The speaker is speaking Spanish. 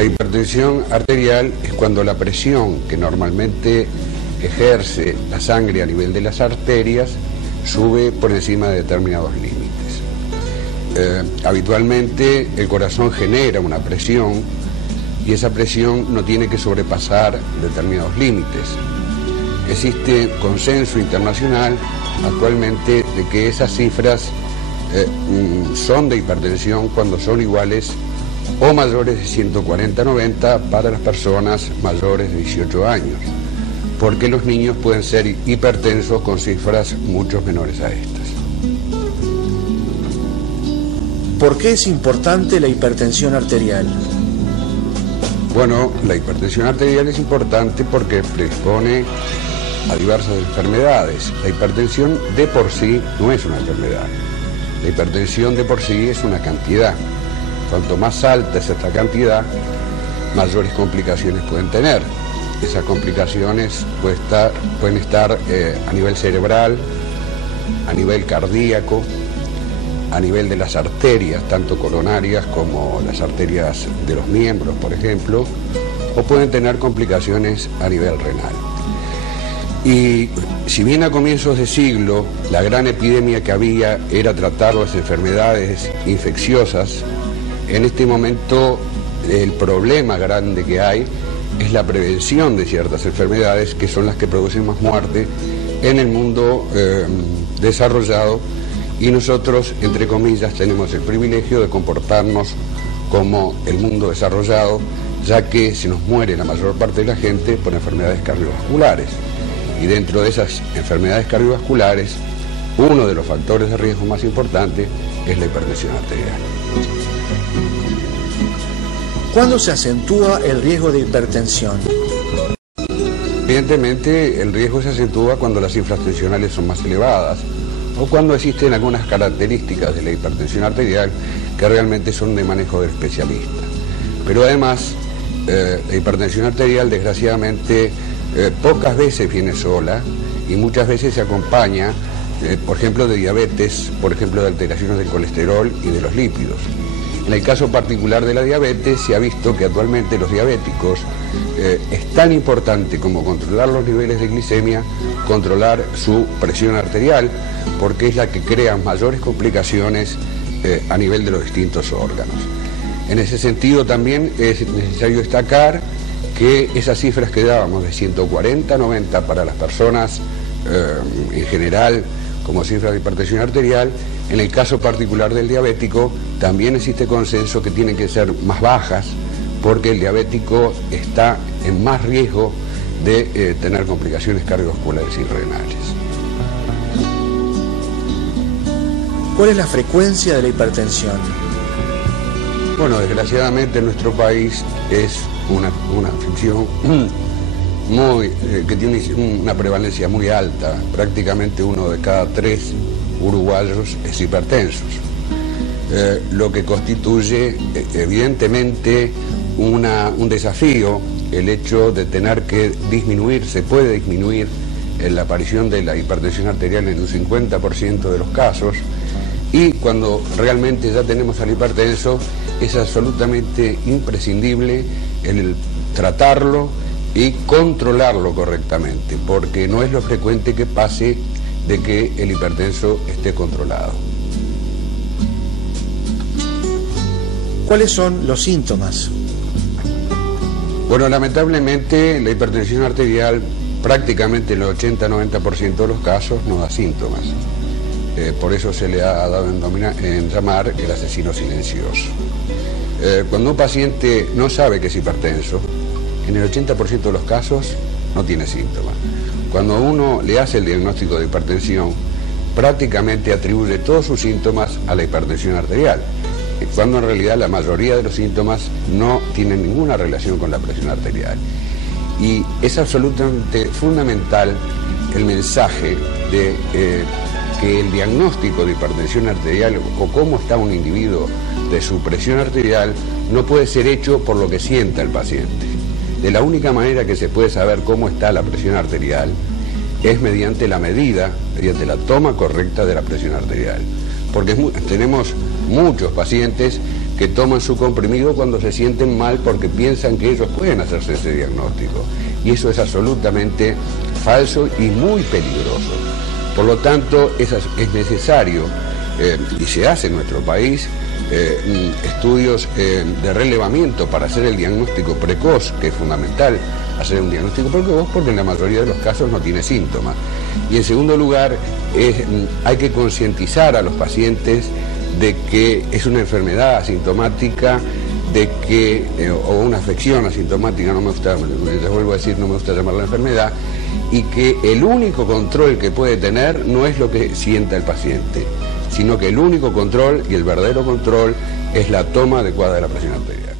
La hipertensión arterial es cuando la presión que normalmente ejerce la sangre a nivel de las arterias sube por encima de determinados límites. Habitualmente el corazón genera una presión y esa presión no tiene que sobrepasar determinados límites. Existe consenso internacional actualmente de que esas cifras son de hipertensión cuando son iguales o mayores de 140/90 para las personas mayores de 18 años, porque los niños pueden ser hipertensos con cifras mucho menores a estas. ¿Por qué es importante la hipertensión arterial? Bueno, la hipertensión arterial es importante porque predispone a diversas enfermedades. La hipertensión de por sí no es una enfermedad. La hipertensión de por sí es una cantidad. Cuanto más alta es esta cantidad, mayores complicaciones pueden tener. Esas complicaciones pueden estar a nivel cerebral, a nivel cardíaco, a nivel de las arterias, tanto coronarias como las arterias de los miembros, por ejemplo, o pueden tener complicaciones a nivel renal. Y si bien a comienzos de siglo la gran epidemia que había era tratar las enfermedades infecciosas, en este momento el problema grande que hay es la prevención de ciertas enfermedades que son las que producen más muerte en el mundo desarrollado, y nosotros, entre comillas, tenemos el privilegio de comportarnos como el mundo desarrollado, ya que se nos muere la mayor parte de la gente por enfermedades cardiovasculares. Y dentro de esas enfermedades cardiovasculares, uno de los factores de riesgo más importantes es la hipertensión arterial. ¿Cuándo se acentúa el riesgo de hipertensión? Evidentemente, el riesgo se acentúa cuando las cifras tensionales son más elevadas o cuando existen algunas características de la hipertensión arterial que realmente son de manejo del especialista. Pero además, la hipertensión arterial, desgraciadamente, pocas veces viene sola y muchas veces se acompaña, por ejemplo, de diabetes, por ejemplo, de alteraciones del colesterol y de los lípidos. En el caso particular de la diabetes, se ha visto que actualmente los diabéticos es tan importante como controlar los niveles de glicemia, controlar su presión arterial, porque es la que crea mayores complicaciones a nivel de los distintos órganos. En ese sentido también es necesario destacar que esas cifras que dábamos de 140/90 para las personas en general como cifras de hipertensión arterial, en el caso particular del diabético también existe consenso que tienen que ser más bajas porque el diabético está en más riesgo de tener complicaciones cardiovasculares y renales. ¿Cuál es la frecuencia de la hipertensión? Bueno, desgraciadamente en nuestro país es una afección que tiene una prevalencia muy alta. Prácticamente 1 de cada 3 uruguayos es hipertensos, lo que constituye evidentemente un desafío el hecho de tener que disminuir, se puede disminuir la aparición de la hipertensión arterial en un 50% de los casos, y cuando realmente ya tenemos al hipertenso es absolutamente imprescindible el tratarlo y controlarlo correctamente, porque no es lo frecuente que pase de que el hipertenso esté controlado. ¿Cuáles son los síntomas? Bueno, lamentablemente la hipertensión arterial prácticamente en el 80-90% de los casos no da síntomas. Por eso se le ha dado en llamar el asesino silencioso. Cuando un paciente no sabe que es hipertenso, en el 80% de los casos no tiene síntomas. Cuando uno le hace el diagnóstico de hipertensión, prácticamente atribuye todos sus síntomas a la hipertensión arterial, cuando en realidad la mayoría de los síntomas no tienen ninguna relación con la presión arterial. Y es absolutamente fundamental el mensaje de que el diagnóstico de hipertensión arterial o cómo está un individuo de su presión arterial no puede ser hecho por lo que sienta el paciente. De la única manera que se puede saber cómo está la presión arterial es mediante la medida, mediante la toma correcta de la presión arterial. porque tenemos muchos pacientes que toman su comprimido cuando se sienten mal porque piensan que ellos pueden hacerse ese diagnóstico. Y eso es absolutamente falso y muy peligroso. Por lo tanto, es necesario, y se hace en nuestro país, estudios de relevamiento para hacer el diagnóstico precoz, que es fundamental hacer un diagnóstico precoz porque en la mayoría de los casos no tiene síntomas. Y en segundo lugar, hay que concientizar a los pacientes de que es una enfermedad asintomática, o una afección asintomática, les vuelvo a decir, no me gusta llamarla enfermedad, y que el único control que puede tener no es lo que sienta el paciente, sino que el único control y el verdadero control es la toma adecuada de la presión arterial.